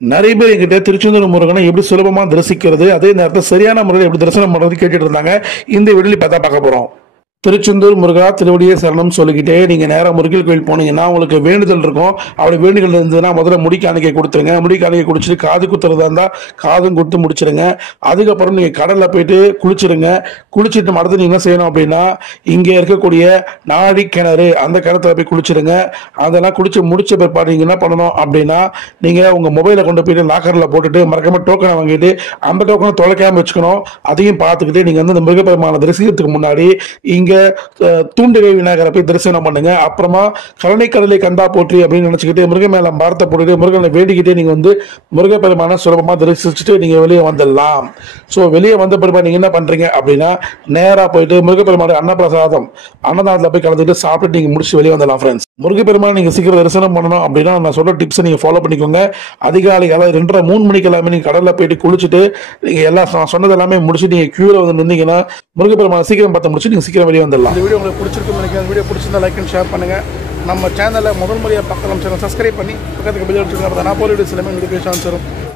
நிறைய பேர் என்கிட்ட திருச்செந்தூர் முருகனை எப்படி சுலபமா தரிசிக்கிறது, அதே நேரத்தில் சரியான முறையில் எப்படி தரிசனம் பண்றது கேட்டுட்டு இருந்தாங்க. இந்த வீடியோல பார்த்தா பார்க்க போறோம். திருச்செந்தூர் முருகா திருவடியே சரணம் சொல்லிக்கிட்டே நீங்க நேரம் முருகல் கோயில் போனீங்கன்னா உங்களுக்கு வேண்டுதல் இருக்கும். அப்படி வேண்டுதல் இருந்ததுன்னா முதல்ல முடி காணிக்கை கொடுத்துருங்க. முடி காணிக்கை குடிச்சிட்டு காது குத்துறதா இருந்தா காதும் கொடுத்து முடிச்சிருங்க. அதுக்கப்புறம் நீங்க கடல்ல போயிட்டு குளிச்சிருங்க. குளிச்சுட்டு அடுத்து நீங்க என்ன செய்யணும் அப்படின்னா, இங்க இருக்கக்கூடிய நாடி கிணறு அந்த கிணத்துல போய் குளிச்சிருங்க. அதெல்லாம் குளிச்சு முடிச்ச பிற்பாடு நீங்க என்ன பண்ணணும் அப்படின்னா, நீங்க உங்க மொபைலை கொண்டு போயிட்டு லாக்கர்ல போட்டுட்டு மறக்காம டோக்கனை வாங்கிட்டு அந்த டோக்கனை தொலைக்காம வச்சுக்கணும். அதையும் பார்த்துக்கிட்டு நீங்க வந்து இந்த மிருகப்பெருமான தரிசிக்கிறதுக்கு முன்னாடி இங்க தூண்டிகை விநாயகரை போய் தரிசனம் பண்ணுங்க. அப்புறமா கருணை கடலை கண்டா போற்றி அப்படின்னு நினைச்சுக்கிட்டு மிருக மேல பாரத்தை போட்டுட்டு முருகனை வேண்டிக்கிட்டே நீங்க வந்து முருகப்பெருமான சுலபமா தரிசிச்சுட்டு நீங்க வெளியே வந்துடலாம். ஸோ வெளியே வந்த பிறகு நீங்க என்ன பண்றீங்க அப்படின்னா, நேரா போயிட்டு முருகப்பெருமான அன்னப்பிரசாதம் அன்னதானத்தில் போய் கலந்துட்டு சாப்பிட்டு நீங்க முடிச்சு வெளியே வந்துடலாம். ஃப்ரெண்ட்ஸ், முருகப்பெருமான நீங்க சீக்கிரம் தரிசனம் பண்ணணும் அப்படின்னா நான் சொல்ற டிப்ஸ் நீங்க ஃபாலோ பண்ணிக்கோங்க. அதிகாலை அதாவது 2:30 மணிக்கு எல்லாமே நீங்க கடல்ல போயிட்டு குளிச்சுட்டு நீங்க எல்லாம் சொன்னது எல்லாமே முடிச்சுட்டு நீங்க கியூல வந்து நின்னீங்கன்னா முருகப்பெருமான சீக்கிரம் பார்த்து முடிச்சு நீங்க சீக்கிரம் வெளியே வந்துடலாம். இந்த வீடியோ உங்களுக்கு பிடிச்சிருக்குன்னு நினைக்கிறேன். இந்த வீடியோ பிடிச்சிருந்தா லைக் அண்ட் ஷேர் பண்ணுங்க. நம்ம சேனலை முதல் முறையாக பார்க்கலாம், சேனல் சப்ஸ்கிரைப் பண்ணி பக்கத்துக்கு பில் அடிச்சுருங்க. நான் போகிற வீடியோஸ் எல்லாமே நோட்டிஃபிகேஷன் வரும்.